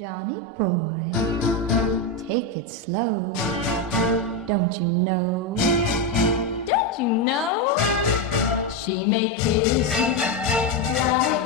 Johnny boy, take it slow. Don't you know? Don't you know? She may kiss you like